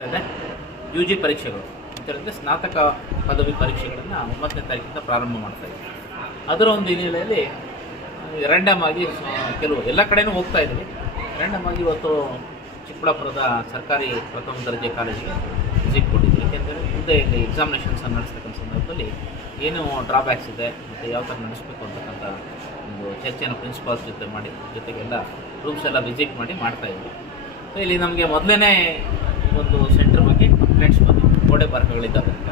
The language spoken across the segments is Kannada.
ಯು ಜಿ ಪರೀಕ್ಷೆಗಳು ಅಂತ ಹೇಳಿದ್ರೆ ಸ್ನಾತಕ ಪದವಿ ಪರೀಕ್ಷೆಗಳನ್ನು 9ನೇ ತಾರೀಕಿಂದ ಪ್ರಾರಂಭ ಮಾಡ್ತಾ ಇದ್ದೀವಿ. ಅದರ ಒಂದು ಹಿನ್ನೆಲೆಯಲ್ಲಿ ರ್ಯಾಂಡಮ್ ಆಗಿ ಕೆಲವು ಎಲ್ಲ ಕಡೆನೂ ಹೋಗ್ತಾ ಇದ್ದೀವಿ. ರ್ಯಾಂಡಮ್ ಆಗಿ ಇವತ್ತು ಚಿಕ್ಕಬಳ್ಳಾಪುರದ ಸರ್ಕಾರಿ ಪ್ರಥಮ ದರ್ಜೆ ಕಾಲೇಜಿಗೆ ವಿಸಿಟ್ ಕೊಟ್ಟಿದ್ದೀವಿ. ಏಕೆಂದರೆ ಮುಂದೆ ಇಲ್ಲಿ ಎಕ್ಸಾಮಿನೇಷನ್ಸನ್ನು ನಡೆಸ್ತಕ್ಕಂಥ ಸಂದರ್ಭದಲ್ಲಿ ಏನು ಡ್ರಾಬ್ಯಾಕ್ಸ್ ಇದೆ ಮತ್ತು ಯಾವ ಥರ ನಡೆಸಬೇಕು ಅಂತಕ್ಕಂಥ ಒಂದು ಚರ್ಚೆಯನ್ನು ಪ್ರಿನ್ಸಿಪಾಲ್ಸ್ ಜೊತೆ ಮಾಡಿ, ಜೊತೆಗೆಲ್ಲ ರೂಮ್ಸ್ ಎಲ್ಲ ವಿಸಿಟ್ ಮಾಡಿ ಮಾಡ್ತಾಯಿದ್ವಿ. ಸೊ ಇಲ್ಲಿ ನಮಗೆ ಮೊದಲೇ ಒಂದು ಸೆಂಟರ್ ಬಗ್ಗೆ ಕಂಪ್ಲೇಂಟ್ಸ್ ಬಂದಿತ್ತು, ಗೋಡೆ ಬರಹಗಳಿದ್ದಾವೆ ಅಂತ.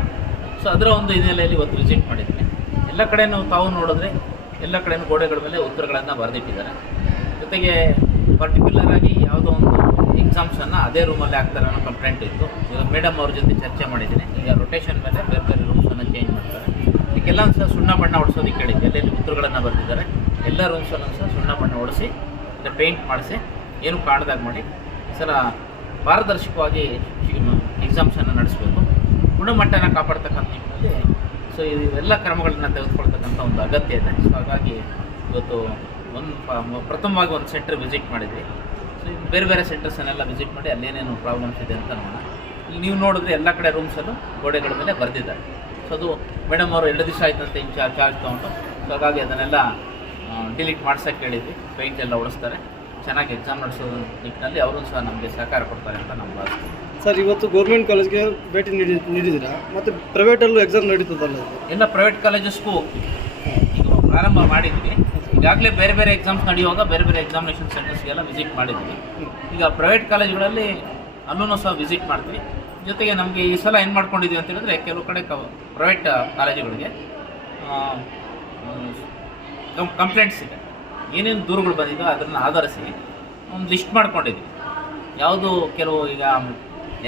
ಸೊ ಅದರ ಒಂದು ಹಿನ್ನೆಲೆಯಲ್ಲಿ ಇವತ್ತು ವಿಸಿಟ್ ಮಾಡಿದ್ದೀನಿ. ಎಲ್ಲ ಕಡೆಯೂ ತಾವು ನೋಡಿದ್ರೆ ಎಲ್ಲ ಕಡೆಯೂ ಗೋಡೆಗಳ ಮೇಲೆ ಉತ್ತರಗಳನ್ನು ಬರೆದಿಟ್ಟಿದ್ದಾರೆ. ಜೊತೆಗೆ ಪರ್ಟಿಕ್ಯುಲರ್ ಆಗಿ ಯಾವುದೋ ಒಂದು ಎಕ್ಸಾಮ್ಸನ್ನು ಅದೇ ರೂಮಲ್ಲಿ ಹಾಕ್ತಾರೆ ಅನ್ನೋ ಕಂಪ್ಲೇಂಟ್ ಇತ್ತು. ಈಗ ಮೇಡಮ್ ಅವ್ರ ಜೊತೆ ಚರ್ಚೆ ಮಾಡಿದ್ದೀನಿ. ಈಗ ರೊಟೇಷನ್ ಮೇಲೆ ಬೇರೆ ಬೇರೆ ರೂಮ್ಸನ್ನು ಚೇಂಜ್ ಮಾಡ್ತಾರೆ. ಇದಕ್ಕೆಲ್ಲ ಸಹ ಸುಣ್ಣ ಬಣ್ಣ ಹೊಡಿಸೋದಕ್ಕೆ ಹೇಳಿದ್ದೆ. ಎಲ್ಲೆಲ್ಲಿ ಉತ್ತರಗಳನ್ನು ಬರೆದಿದ್ದಾರೆ ಎಲ್ಲ ರೂಮ್ಸನ್ನು ಸಹ ಸುಣ್ಣ ಬಣ್ಣ ಹೊಡಿಸಿ ಇಲ್ಲ ಪೇಂಟ್ ಮಾಡಿಸಿ ಏನು ಕಾಣದಾಗ ಮಾಡಿ ಸಲ ಪಾರದರ್ಶಕವಾಗಿ ಎಕ್ಸಾಮ್ಸನ್ನು ನಡೆಸಬೇಕು, ಗುಣಮಟ್ಟನ ಕಾಪಾಡ್ತಕ್ಕಂಥ ನಿಟ್ಟಿನಲ್ಲಿ ಸೊ ಇವೆಲ್ಲ ಕ್ರಮಗಳನ್ನು ತೆಗೆದುಕೊಳ್ತಕ್ಕಂಥ ಒಂದು ಅಗತ್ಯ ಇದೆ. ಸೊ ಹಾಗಾಗಿ ಇವತ್ತು ಪ್ರಥಮವಾಗಿ ಒಂದು ಸೆಂಟರ್ ವಿಸಿಟ್ ಮಾಡಿದ್ವಿ. ಸೊ ಬೇರೆ ಬೇರೆ ಸೆಂಟರ್ಸನ್ನೆಲ್ಲ ವಿಸಿಟ್ ಮಾಡಿ ಅಲ್ಲೇನೇನು ಪ್ರಾಬ್ಲಮ್ಸ್ ಇದೆ ಅಂತ ನೋಡೋಣ. ಇಲ್ಲಿ ನೀವು ನೋಡಿದ್ರೆ ಎಲ್ಲ ಕಡೆ ರೂಮ್ಸಲ್ಲೂ ಗೋಡೆಗಳ ಮೇಲೆ ಬರೆದಿದ್ದಾರೆ. ಸೊ ಅದು ಮೇಡಮ್ ಅವರು 2 ದಿವಸ ಆಯ್ತಂತೆ ಚಾರ್ಜ್ ತೊಗೊಂಡು. ಸೊ ಹಾಗಾಗಿ ಅದನ್ನೆಲ್ಲ ಡಿಲೀಟ್ ಮಾಡ್ಸೋಕ್ಕೆ ಹೇಳಿದ್ವಿ. ಪೇಂಟ್ ಎಲ್ಲ ಉಳಿಸ್ತಾರೆ, ಚೆನ್ನಾಗಿ ಎಕ್ಸಾಮ್ ನಡೆಸೋದು ನಿಟ್ಟಿನಲ್ಲಿ ಅವರು ಸಹ ನಮಗೆ ಸಹಕಾರ ಕೊಡ್ತಾರೆ ಅಂತ ನಮ್ಮ ಭಾವಿಸ್ತೀವಿ. ಸರ್, ಇವತ್ತು ಗೌರ್ಮೆಂಟ್ ಕಾಲೇಜ್ಗೆ ಭೇಟಿ ನೀಡಿದ್ದೀರಾ? ಮತ್ತು ಪ್ರೈವೇಟಲ್ಲೂ ಎಕ್ಸಾಮ್ ನಡೀತದಲ್ಲ? ಎಲ್ಲ ಪ್ರೈವೇಟ್ ಕಾಲೇಜಸ್ಗೂ ಈಗ ಪ್ರಾರಂಭ ಮಾಡಿದ್ವಿ. ಈಗಾಗಲೇ ಬೇರೆ ಬೇರೆ ಎಕ್ಸಾಮ್ಸ್ ನಡೆಯುವಾಗ ಬೇರೆ ಬೇರೆ ಎಕ್ಸಾಮಿನೇಷನ್ ಸೆಂಟರ್ಸ್ಗೆಲ್ಲ ವಿಸಿಟ್ ಮಾಡಿದ್ವಿ. ಈಗ ಪ್ರೈವೇಟ್ ಕಾಲೇಜುಗಳಲ್ಲಿ ಅಲ್ಲೂ ಸಹ ವಿಸಿಟ್ ಮಾಡ್ತೀವಿ. ಜೊತೆಗೆ ನಮಗೆ ಈ ಸಲ ಏನು ಮಾಡ್ಕೊಂಡಿದ್ದೀವಿ ಅಂತ ಹೇಳಿದ್ರೆ, ಕೆಲವು ಕಡೆ ಪ್ರೈವೇಟ್ ಕಾಲೇಜುಗಳಿಗೆ ಕಂಪ್ಲೇಂಟ್ಸ್ ಇದೆ, ಏನೇನು ದೂರುಗಳು ಬಂದಿದ್ದೋ ಅದನ್ನು ಆಧರಿಸಿ ಒಂದು ಲಿಸ್ಟ್ ಮಾಡ್ಕೊಂಡಿದ್ವಿ. ಯಾವುದು ಕೆಲವು ಈಗ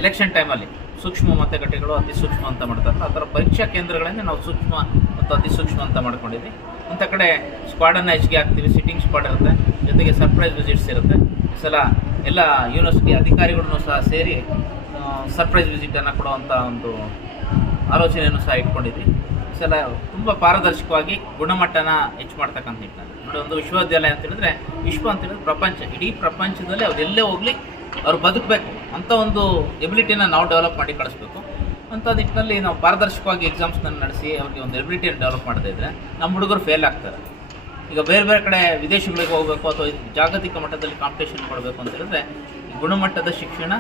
ಎಲೆಕ್ಷನ್ ಟೈಮಲ್ಲಿ ಸೂಕ್ಷ್ಮ ಮತಗಟ್ಟೆಗಳು ಅತಿ ಸೂಕ್ಷ್ಮ ಅಂತ ಮಾಡ್ತಾರೆ, ಆ ಥರ ಪರೀಕ್ಷಾ ಕೇಂದ್ರಗಳನ್ನೇ ನಾವು ಸೂಕ್ಷ್ಮ ಮತ್ತು ಅತಿ ಸೂಕ್ಷ್ಮ ಅಂತ ಮಾಡ್ಕೊಂಡಿದ್ವಿ. ಅಂಥ ಕಡೆ ಸ್ಕ್ವಾಡನ್ನು ಹೆಚ್ಚಿಗೆ ಹಾಕ್ತೀವಿ, ಸಿಟ್ಟಿಂಗ್ ಸ್ಕ್ವಾಡ್ ಇರುತ್ತೆ, ಜೊತೆಗೆ ಸರ್ಪ್ರೈಸ್ ವಿಸಿಟ್ಸ್ ಇರುತ್ತೆ. ಈ ಸಲ ಎಲ್ಲ ಯೂನಿವರ್ಸಿಟಿ ಅಧಿಕಾರಿಗಳನ್ನು ಸಹ ಸೇರಿ ಸರ್ಪ್ರೈಸ್ ವಿಸಿಟನ್ನು ಕೊಡುವಂಥ ಒಂದು ಆಲೋಚನೆಯನ್ನು ಸಹ ಇಟ್ಕೊಂಡಿದ್ವಿ. ಈ ಸಲ ತುಂಬ ಪಾರದರ್ಶಕವಾಗಿ ಗುಣಮಟ್ಟನ ಹೆಚ್ಚು ಮಾಡ್ತಕ್ಕಂಥ ನಿಟ್ಟಿನಲ್ಲಿ ನೋಡಿ. ಒಂದು ವಿಶ್ವವಿದ್ಯಾಲಯ ಅಂತ ಹೇಳಿದ್ರೆ ವಿಶ್ವ ಅಂತ ಹೇಳಿದ್ರೆ ಪ್ರಪಂಚ, ಇಡೀ ಪ್ರಪಂಚದಲ್ಲಿ ಅವ್ರು ಎಲ್ಲೇ ಹೋಗಲಿ ಅವ್ರು ಬದುಕಬೇಕು ಅಂಥ ಒಂದು ಎಬಿಲಿಟಿನ ನಾವು ಡೆವಲಪ್ ಮಾಡಿ ಕಳಿಸ್ಬೇಕು ಅಂಥ ನಿಟ್ಟಿನಲ್ಲಿ ನಾವು ಪಾರದರ್ಶಕವಾಗಿ ಎಕ್ಸಾಮ್ಸ್ನ ನಡೆಸಿ ಅವ್ರಿಗೆ ಒಂದು ಎಬಿಲಿಟಿಯನ್ನು ಡೆವಲಪ್ ಮಾಡ್ತಾ ಇದ್ದರೆ ನಮ್ಮ ಹುಡುಗರು ಫೇಲ್ ಆಗ್ತಾರೆ. ಈಗ ಬೇರೆ ಬೇರೆ ಕಡೆ ವಿದೇಶಗಳಿಗೆ ಹೋಗಬೇಕು ಅಥವಾ ಜಾಗತಿಕ ಮಟ್ಟದಲ್ಲಿ ಕಾಂಪಿಟೇಷನ್ ಕೊಡಬೇಕು ಅಂತ ಹೇಳಿದ್ರೆ ಗುಣಮಟ್ಟದ ಶಿಕ್ಷಣ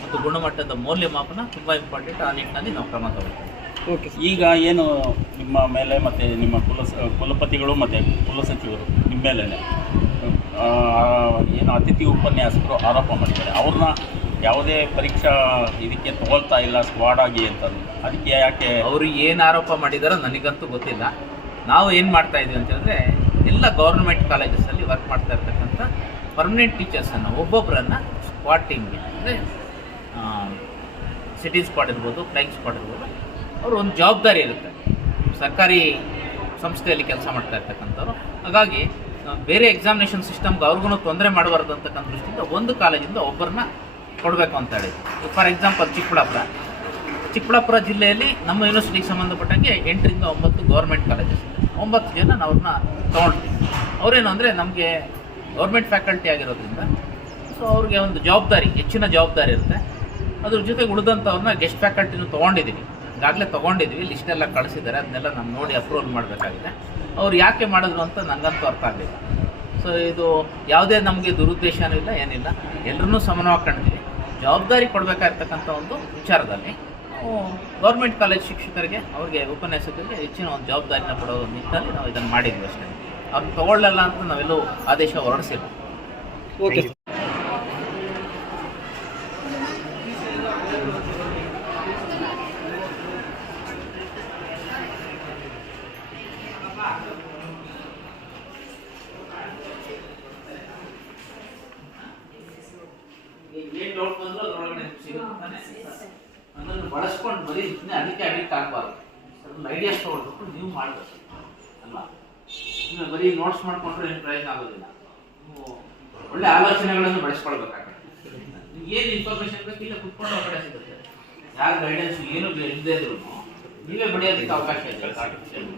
ಮತ್ತು ಗುಣಮಟ್ಟದ ಮೌಲ್ಯಮಾಪನ ತುಂಬ ಇಂಪಾರ್ಟೆಂಟ್. ಆ ನಿಟ್ಟಿನಲ್ಲಿ ನಾವು ಕ್ರಮ ತಗೊಳ್ತೀವಿ. ಓಕೆ. ಈಗ ಏನು ನಿಮ್ಮ ಮೇಲೆ ಮತ್ತು ನಿಮ್ಮ ಕುಲಪತಿಗಳು ಮತ್ತು ಕುಲಸಚಿವರು ನಿಮ್ಮ ಮೇಲೆ ಏನು ಅತಿಥಿ ಉಪನ್ಯಾಸಕರು ಆರೋಪ ಮಾಡಿದ್ದಾರೆ, ಅವ್ರನ್ನ ಯಾವುದೇ ಪರೀಕ್ಷಾ ಇದಕ್ಕೆ ತಗೊಳ್ತಾ ಇಲ್ಲ ಸ್ಕ್ವಾಡ್ ಆಗಿ ಅಂತಂದು, ಅದಕ್ಕೆ ಯಾಕೆ ಅವರು ಏನು ಆರೋಪ ಮಾಡಿದಾರೋ ನನಗಂತೂ ಗೊತ್ತಿಲ್ಲ. ನಾವು ಏನು ಮಾಡ್ತಾ ಇದ್ವಿ ಅಂತ ಹೇಳಿದ್ರೆ, ಎಲ್ಲ ಗೌರ್ಮೆಂಟ್ ಕಾಲೇಜಸಲ್ಲಿ ವರ್ಕ್ ಮಾಡ್ತಾ ಇರ್ತಕ್ಕಂಥ ಪರ್ಮನೆಂಟ್ ಟೀಚರ್ಸನ್ನು ಒಬ್ಬೊಬ್ಬರನ್ನು ಸ್ಕ್ವಾಡ್ ಟೀಮ್ಗೆ, ಅಂದರೆ ಸಿಟಿ ಸ್ಕ್ವಾಡ್ ಇರ್ಬೋದು, ಫ್ಲೈಯಿಂಗ್ ಸ್ಕ್ವಾಡ್ ಇರ್ಬೋದು, ಅವರು ಒಂದು ಜವಾಬ್ದಾರಿ ಇರುತ್ತೆ. ಸರ್ಕಾರಿ ಸಂಸ್ಥೆಯಲ್ಲಿ ಕೆಲಸ ಮಾಡ್ತಾ ಇರ್ತಕ್ಕಂಥವ್ರು. ಹಾಗಾಗಿ ಬೇರೆ ಎಕ್ಸಾಮಿನೇಷನ್ ಸಿಸ್ಟಮ್ಗೆ ಅವ್ರಿಗೂ ತೊಂದರೆ ಮಾಡಬಾರ್ದು ಅಂತಕ್ಕಂಥ ದೃಷ್ಟಿಯಿಂದ ಒಂದು ಕಾಲೇಜಿಂದ ಒಬ್ಬರನ್ನ ಕೊಡಬೇಕು ಅಂತ ಹೇಳಿದ್ವಿ. ಫಾರ್ ಎಕ್ಸಾಂಪಲ್ ಚಿಕ್ಕಬಳ್ಳಾಪುರ ಜಿಲ್ಲೆಯಲ್ಲಿ ನಮ್ಮ ಯೂನಿವರ್ಸಿಟಿಗೆ ಸಂಬಂಧಪಟ್ಟಂಗೆ 8 ರಿಂದ 9 ಗೌರ್ಮೆಂಟ್ ಕಾಲೇಜಸ್ ಇದೆ. 9 ಜನ ಅವ್ರನ್ನ ತೊಗೊಂಡ್ತೀವಿ. ಅವರೇನು ಅಂದರೆ ನಮಗೆ ಗೌರ್ಮೆಂಟ್ ಫ್ಯಾಕಲ್ಟಿ ಆಗಿರೋದ್ರಿಂದ ಸೊ ಅವ್ರಿಗೆ ಒಂದು ಜವಾಬ್ದಾರಿ, ಹೆಚ್ಚಿನ ಜವಾಬ್ದಾರಿ ಇರುತ್ತೆ. ಅದ್ರ ಜೊತೆಗೆ ಉಳಿದಂಥವ್ರನ್ನ ಗೆಸ್ಟ್ ಫ್ಯಾಕಲ್ಟಿನೂ ತೊಗೊಂಡಿದ್ದೀವಿ, ಈಗಾಗಲೇ ತೊಗೊಂಡಿದ್ವಿ, ಲಿಸ್ಟೆಲ್ಲ ಕಳಿಸಿದ್ದಾರೆ. ಅದನ್ನೆಲ್ಲ ನಾನು ನೋಡಿ ಅಪ್ರೂವಲ್ ಮಾಡಬೇಕಾಗಿದೆ. ಅವ್ರು ಯಾಕೆ ಮಾಡಿದ್ರು ಅಂತ ನನಗಂತೂ ಅರ್ಥ ಆಗಲಿಲ್ಲ. ಸೊ ಇದು ಯಾವುದೇ ನಮಗೆ ದುರುದ್ದೇಶನೂ ಇಲ್ಲ, ಏನಿಲ್ಲ, ಎಲ್ಲರನ್ನೂ ಸಮಾನವಾಗಿ ಕಾಣ್ತೀವಿ. ಜವಾಬ್ದಾರಿ ಕೊಡಬೇಕಾಗಿರ್ತಕ್ಕಂಥ ಒಂದು ವಿಚಾರದಲ್ಲಿ ನಾವು ಗೌರ್ಮೆಂಟ್ ಕಾಲೇಜ್ ಶಿಕ್ಷಕರಿಗೆ, ಅವ್ರಿಗೆ ಉಪನ್ಯಾಸಕರಿಗೆ ಹೆಚ್ಚಿನ ಒಂದು ಜವಾಬ್ದಾರಿನ ಕೊಡೋ ನಿಟ್ಟಿನಲ್ಲಿ ನಾವು ಇದನ್ನು ಮಾಡಿದ್ವಿ ಅಷ್ಟೇ. ಅವ್ರನ್ನ ತೊಗೊಳ್ಳಲ್ಲ ಅಂತ ನಾವೆಲ್ಲೂ ಆದೇಶ ಹೊರಡಿಸಿಲ್ಲ. ಓಕೆ. ಏನು ಡೌಟ್ ಬಂದರೂ ಅದರೊಳಗಡೆ ಸಿಗುತ್ತೆ. ಅದನ್ನು ಬಳಸ್ಕೊಂಡು ಬರೀ ಅದಕ್ಕೆ ಅಡಿಕ್ಟ್ ಆಗಬಾರ್ದು. ಸ್ವಲ್ಪ ಐಡಿಯಾಸ್ ತೊಗೊಳ್ಬೇಕು, ನೀವು ಮಾಡಬೇಕು ಅಲ್ಲ. ನೀವು ಬರೀ ನೋಟ್ಸ್ ಮಾಡಿಕೊಂಡ್ರೆ ಏನು ಪ್ರಯೋಜನ ಆಗೋದಿಲ್ಲ. ನೀವು ಒಳ್ಳೆ ಆಲೋಚನೆಗಳನ್ನು ಬಳಸ್ಕೊಳ್ಬೇಕಾಗುತ್ತೆ. ಏನು ಇನ್ಫಾರ್ಮೇಷನ್ ಬೇಕು ಇಲ್ಲ ಕುತ್ಕೊಂಡು ಹೊರಗಡೆ ಸಿಗುತ್ತೆ. ಯಾರ ಗೈಡೆನ್ಸ್ ಏನು ಇಲ್ಲದೆ ಇದ್ರು ನೀವೇ ಬಡಿಯೋದಕ್ಕೆ ಅವಕಾಶ ಇದೆ. ಆರ್ಟಿಫಿಷಿಯಲ್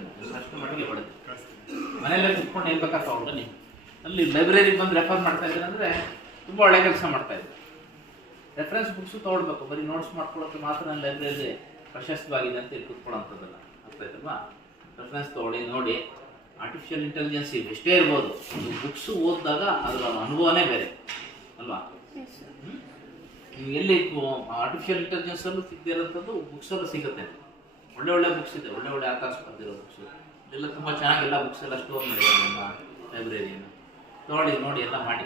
ಅಷ್ಟು ಮಟ್ಟಿಗೆ ಬಡುತ್ತೆ. ಮನೆಯಲ್ಲೇ ಕುತ್ಕೊಂಡು ಏನು ಬೇಕಾದ್ರೆ ತಗೊಂಡು ನೀವು ಅಲ್ಲಿ ಲೈಬ್ರರಿಗೆ ಬಂದು ರೆಫರ್ ಮಾಡ್ತಾ ಇದ್ದೀರ ಅಂದರೆ ತುಂಬ ಒಳ್ಳೆ ಕೆಲಸ ಮಾಡ್ತಾ ಇದ್ದೀವಿ. ರೆಫರೆನ್ಸ್ ಬುಕ್ಸು ತೊಗೊಳ್ಬೇಕು. ಬರೀ ನೋಟ್ಸ್ ಮಾಡ್ಕೊಳ್ಳೋಕೆ ಮಾತ್ರ ನನ್ನ ಲೈಬ್ರರಿಯಲ್ಲಿ ಪ್ರಶಸ್ತವಾಗಿದೆ ಅಂತ ಕೂತ್ಕೊಳ್ಳೋಂಥದ್ದಲ್ಲ. ಅರ್ಥ ಆಯ್ತಲ್ವಾ? ರೆಫರೆನ್ಸ್ ತೊಗೊಳ್ಳಿ, ನೋಡಿ. ಆರ್ಟಿಫಿಷಿಯಲ್ ಇಂಟೆಲಿಜೆನ್ಸ್ ಎಷ್ಟೇ ಇರ್ಬೋದು, ಅದು ಬುಕ್ಸು ಓದಿದಾಗ ಅದರ ಅನುಭವನೇ ಬೇರೆ ಅಲ್ವಾ? ನೀವು ಎಲ್ಲಿ ಆರ್ಟಿಫಿಷಿಯಲ್ ಇಂಟೆಲಿಜೆನ್ಸಲ್ಲೂ ಸಿಗದಿರೋಂಥದ್ದು ಬುಕ್ಸಲ್ಲೂ ಸಿಗುತ್ತೆ. ಒಳ್ಳೆ ಒಳ್ಳೆ ಬುಕ್ಸ್ ಇದೆ, ಒಳ್ಳೆ ಒಳ್ಳೆ ಆಥರ್ಸ್ ಬರ್ದಿರೋ ಬುಕ್ಸು ಎಲ್ಲ ತುಂಬ ಚೆನ್ನಾಗಿ ಎಲ್ಲ ಬುಕ್ಸ್ ಎಲ್ಲ ಸ್ಟೋರ್ ಮಾಡಿದ್ದಾರೆ ನಮ್ಮ ಲೈಬ್ರರಿಯನ್ನು. ನೋಡಿ ಎಲ್ಲ ಮಾಡಿ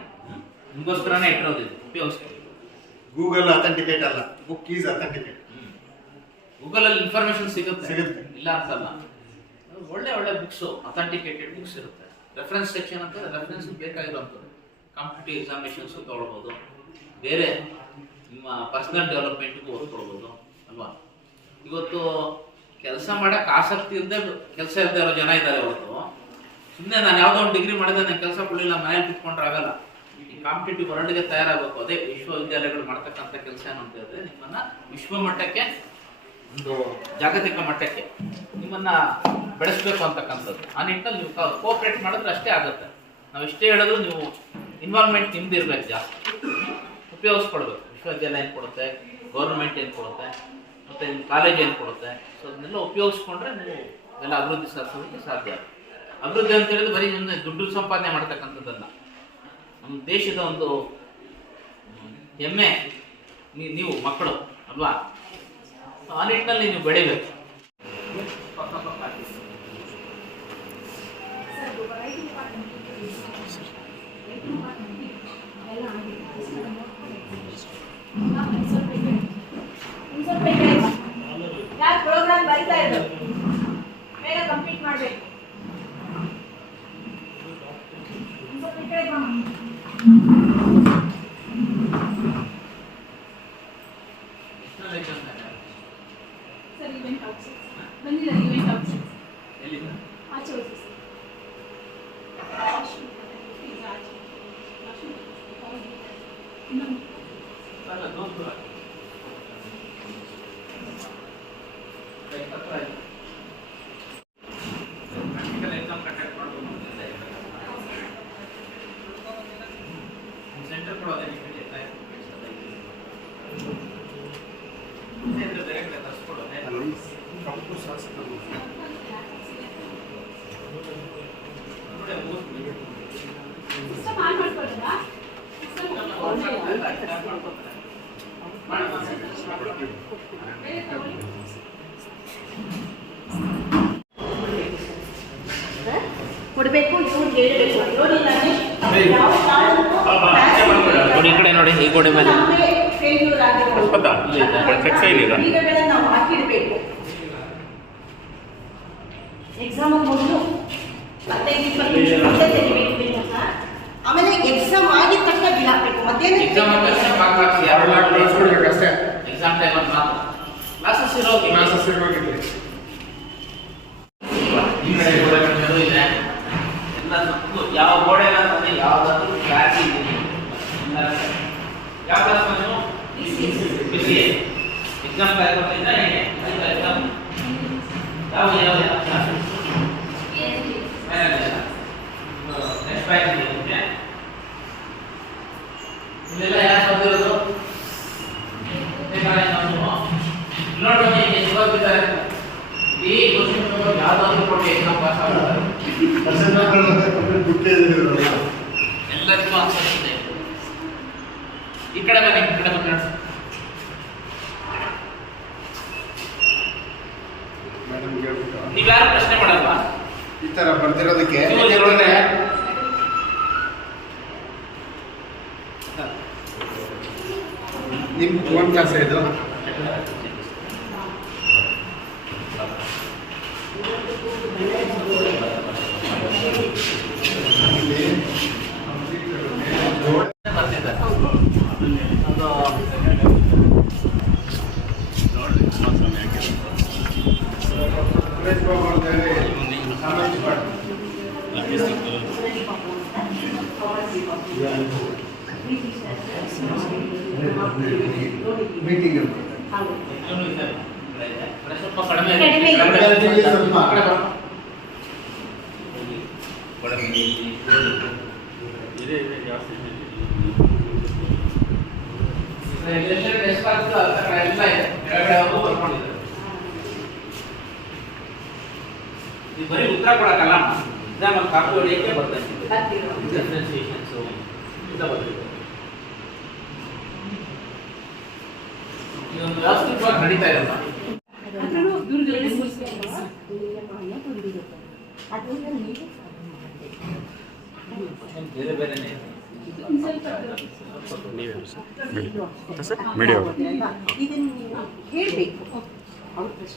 ನಿಮಗೋಸ್ಕರನೇ ಇಟ್ಟಿರೋದಿದೆ, ಉಪಯೋಗಿಸ್ತೀವಿ. ಗೂಗಲ್ ಅಥೆಂಟಿಕೇಟ್ ಅಲ್ಲ, ಬುಕ್ ಈಸ್ ಅಥೆಂಟಿಕೇಟ್. ಗೂಗಲಲ್ಲಿ ಇನ್ಫಾರ್ಮೇಶನ್ ಸಿಗುತ್ತೆ ಇಲ್ಲ ಅಂತಲ್ಲ. ಒಳ್ಳೆ ಒಳ್ಳೆ ಬುಕ್ಸು, ಅಥೆಂಟಿಕೇಟೆಡ್ ಬುಕ್ಸ್ ಇರುತ್ತೆ. ರೆಫರೆನ್ಸ್ ಸೆಕ್ಷನ್ ಅಂತ ರೆಫರೆನ್ಸ್ ಬೇಕಾಗಿರೋಂಥದ್ದು. ಕಾಂಪಿಟೇಟಿವ್ ಎಕ್ಸಾಮಿನೇಷನ್ಸು ತೊಗೊಳ್ಬೋದು, ಬೇರೆ ನಿಮ್ಮ ಪರ್ಸನಲ್ ಡೆವಲಪ್ಮೆಂಟ್ಗೂ ಓದ್ಕೊಳ್ಬೋದು ಅಲ್ವಾ? ಇವತ್ತು ಕೆಲಸ ಮಾಡೋಕ್ಕೆ ಆಸಕ್ತಿ ಇಲ್ಲದೆ ಕೆಲಸ ಇಲ್ಲದೆ ಇರೋ ಜನ ಇದ್ದಾರೆ. ಇವತ್ತು ಸುಮ್ಮನೆ ನಾನು ಯಾವುದೋ ಒಂದು ಡಿಗ್ರಿ ಮಾಡಿದ್ರೆ ನನಗೆ ಕೆಲಸ ಕೊಡಲಿಲ್ಲ, ಮನೇಲಿ ಕುತ್ಕೊಂಡ್ರೆ ಆಗಲ್ಲ. ಈ ಕಾಂಪಿಟೇಟಿವ್ ವರ್ಲ್ಡ್ಗೆ ತಯಾರಾಗಬೇಕು. ಅದೇ ವಿಶ್ವವಿದ್ಯಾಲಯಗಳು ಮಾಡ್ತಕ್ಕಂಥ ಕೆಲಸ ಏನು ಅಂತ ಹೇಳಿದ್ರೆ ನಿಮ್ಮನ್ನು ವಿಶ್ವ ಮಟ್ಟಕ್ಕೆ, ಒಂದು ಜಾಗತಿಕ ಮಟ್ಟಕ್ಕೆ ನಿಮ್ಮನ್ನ ಬೆಳೆಸಬೇಕು ಅಂತಕ್ಕಂಥದ್ದು. ಆ ನಿಟ್ಟಿನಲ್ಲಿ ನೀವು ಕೋಆಪರೇಟ್ ಮಾಡಿದ್ರೆ ಅಷ್ಟೇ ಆಗುತ್ತೆ. ನಾವು ಎಷ್ಟೇ ಹೇಳಿದ್ರು ನೀವು ಇನ್ವಾಲ್ವ್ಮೆಂಟ್ ನಿಮ್ದು ಇರಬೇಕು, ಜಾಸ್ತಿ ಉಪಯೋಗಿಸ್ಕೊಡ್ಬೇಕು. ವಿಶ್ವವಿದ್ಯಾಲಯ ಏನು ಕೊಡುತ್ತೆ, ಗೌರ್ಮೆಂಟ್ ಏನು ಕೊಡುತ್ತೆ, ಮತ್ತು ನಿಮ್ಮ ಕಾಲೇಜ್ ಏನು ಕೊಡುತ್ತೆ, ಸೊ ಅದನ್ನೆಲ್ಲ ಉಪಯೋಗಿಸ್ಕೊಂಡ್ರೆ ನೀವು ಎಲ್ಲ ಅಭಿವೃದ್ಧಿ ಸಾಧಿಸೋದಕ್ಕೆ ಸಾಧ್ಯ. ಅಭಿವೃದ್ಧಿ ಅಂತ ಹೇಳಿದ್ರೆ ಬರೀ ನಿಮ್ಮನ್ನ ದುಡ್ಡು ಸಂಪಾದನೆ ಮಾಡ್ತಕ್ಕಂಥದ್ದಲ್ಲ. ನಮ್ಮ ದೇಶದ ಒಂದು ಹೆಮ್ಮೆ ನೀವು ಮಕ್ಕಳು ಅಲ್ವಾ? ಆ ನಿಟ್ಟಿನಲ್ಲಿ ನೀವು ಬೆಳಿಬೇಕು. ಯಾರು ಪ್ರೋಗ್ರಾಮ್ ಬರೀತಾ ಇದ್ರು ಬೇಗ ಕಂಪ್ಲೀಟ್ ಮಾಡಬೇಕು. ಸರ್ ಇವೆಂಟ್ ಔಟ್ ಬಂದಿಲ್ಲ, ಇವೆಂಟ್ ಔಟ್ ಆಚೆ ಹೋಗಿ ಸೆಂಟರ್ ಕೊಡೋದೇ ಕಪ್ಪು ಶಾಸಕರು ಸಿಸ್ಟಮ್ ಆನ್ ಮಾಡ್ಕೊಳ್ಳೋದಾ? ಕೊಡಬೇಕು, ಇವ್ರಿಗೆ ಹೇಳಬೇಕು. ನೋಡಿ ನೋಡಿ ಈ ಕಡೆ ನೋಡಿ, ಈ ಗೋಡೆ ಮೇಲೆ ಫೇಲ್ಯೂರ್ ಆಗಿರೋದು ಬೀಗಗಳನ್ನು ನಾವು ಹಾಕಿಡಬೇಕು. ಎಕ್ಸಾಮ್ ಮೊದಲು 15-20 ನಿಮಿಷ ಮುಂದೆ ತೆಗಿಬೇಕು ಬಿಲ್ಲನ್ನ. ಆಮೇಲೆ ಎಕ್ಸಾಮ್ ಆಗಿದ ತಕ್ಷಣ ಬಿಲ್ ಹಾಕಬೇಕು. ಮಧ್ಯಾಹ್ನ ಎಕ್ಸಾಮ್ ಅಷ್ಟೇ. ಎಕ್ಸಾಮ್ ಟೈಮಲ್ಲಿ ಮಾತ್ರ ಕ್ಲಾಸಸ್ ಇರೋಗಿಲ್ಲ. ಈ ಕಡೆ ಗೋಡೆ ಇದೆ ಎಲ್ಲ ಸುತ್ತು ಯಾವ ಗೋಡೆ ಅಂತಂದ್ರೆ ಯಾವುದಾದ್ರೂ ಕ್ಲಾಸ್ ಇದೆ. ಯಾವ ಕ್ಲಾಸ್ ನೀವು ಬಿಸಿ ಎಕ್ಸಾಮ್ ಕಾರ್ಯಕ್ರಮದಿಂದ ಎಕ್ಸಾಮ್ ಯಾವ ಕ್ಲಾಸ್ ನೆಕ್ಸ್ಟ್ ಬ್ಯಾಚ್ ಇದೆ. ಇಲ್ಲೆಲ್ಲ ಯಾರು ಬಂದಿರೋದು ನೋಡಿ ಇವಾಗ ಈ ಕ್ವಶನ್ ಪೇಪರ್ ಯಾವ್ದಾದ್ರು ಕೊಟ್ಟು ಎಕ್ಸಾಮ್ ಪಾಸ್ ಆಗ್ತಾರೆ. ಎಲ್ಲರಿಗೂ ಆನ್ಸರ್ ಇದೆ. ಈ ಕಡೆ ಬನ್ನಿ, ಈ ಕಡೆ ಬಂದು ನೋಡಿ. ನೀವ್ಯಾರು ಪ್ರಶ್ನೆ ಮಾಡಲ್ವಾ? ಈ ತರ ಬರ್ತಿರೋದಕ್ಕೆ ನಿಮ್ ಓನ್ ಕ್ಲಾಸ್ ಇದು ಬರ್ತಿದ್ದಾರೆ. ಅದು ಮೀಟಿಂಗ್ ಸ್ವಲ್ಪ ಕಡಿಮೆ ಎಷ್ಟಾಗ್ತದೆ ಎಲ್ಲ ಇದೆ ಕೆಳಗಡೆ ಅವರು ಬರ್ಕೊಂಡಿದ್ದಾರೆ. ಇದು ಬರೀ ಉತ್ತರ ಕೊಡಕ್ಕಲ್ಲ, ಎಕ್ಸಾಮ್ ಅಲ್ಲಿ ಕಾಪಿ ಹೊಡೆಯಕ್ಕೆ ಬರ್ತದೆ. ಡಿಫ್ರೆನ್ಸಿಯೇಷನ್ಸ್ ಇಂದ ಬರ್ತಿದೆ. ಇದೊಂದು ವ್ಯವಸ್ಥಿತವಾಗಿ ನಡೀತಾ ಇರಲ್ಲ. ಬೇರೆ ಬೇರೆನೇ ಇದೆ. ಮೀಡಿಯಾ ಇದನ್ನು ನೀವು ಹೇಳಬೇಕು.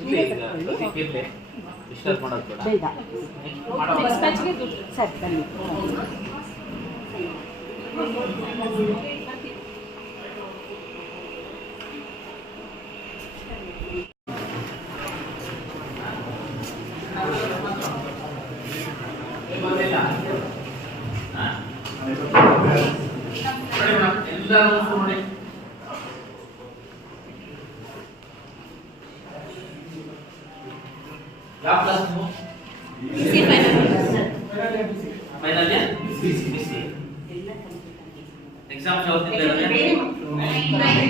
ಇಲ್ಲಿ ಈಗ ಇರ್ಲಿ, ಡಿಸ್ಟರ್ಬ್ ಮಾಡೋದು ಬೇಡ. ಬೇಡ ನೆಕ್ಸ್ಟ್ ಮಾಡೋಣ. ಸರಿ ಬನ್ನಿ. ಬಂದಿಲ್ಲ. ಹಾ? ನೋಡಿ ಮೇಡಮ್, ಎಲ್ಲರೂ ನೋಡಿ. ಯಾವ ಕ್ಲಾಸ್ ನೀವು? Final year? BC. ಎಕ್ಸಾಮ್ಸ್ ಯಾವತ್ತಿಂದ ಇರುತ್ತೆ? ಬೇರೆ ಮಕ್ಕಳು 9.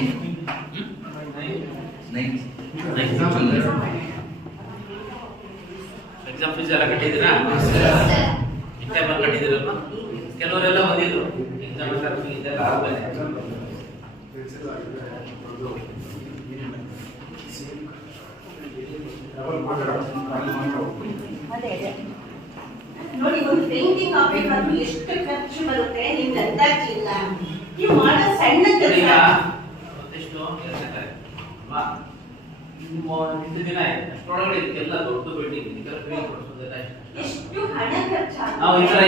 ಎಕ್ಸಾಮ್ ಫೀಸ್ ಎಲ್ಲ ಕಟ್ಟಿದ್ದೀರಾ? ಟೈಮ್ ಕಟ್ಟಿದ್ದೀರಲ್ಲ? ಕೆಲವರೆಲ್ಲ ಬಂದಿದ್ರು ಎಕ್ಸಾಮ್ ಇದೆಲ್ಲ ಆದ್ಮೇಲೆ. ಅದೇ ಅದೇ ನೋಡಿ, ಒಂದು ಪೇಂಟಿಂಗ್ ಆಗ್ಬೇಕಾದ್ರೂ ಎಷ್ಟು ಖರ್ಚು ಬರುತ್ತೆ ನಿಮ್ಗೆ ಅಂದಾಜಿಲ್ಲ. ನೀವು ಮಾಡೋ ಸಣ್ಣ ಕೆಲಸ ಈಗ ಒಂದಿಷ್ಟು ಹೇಳ್ತಾರೆ ಅಲ್ವಾ? ಇಷ್ಟು ದಿನ ಆಯ್ತು, ಅಷ್ಟರೊಳಗಡೆ ಇದಕ್ಕೆಲ್ಲ ದೊಡ್ಡ ಬಿಲ್ಡಿಂಗ್ ಇದಕ್ಕೆಲ್ಲ ಫ್ರೀ ಕೊಡಿಸೋದಿಲ್ಲ. ಎಷ್ಟು ಹಣ ಖರ್ಚಾಗುತ್ತೆ. ನಾವು ಈ ಥರ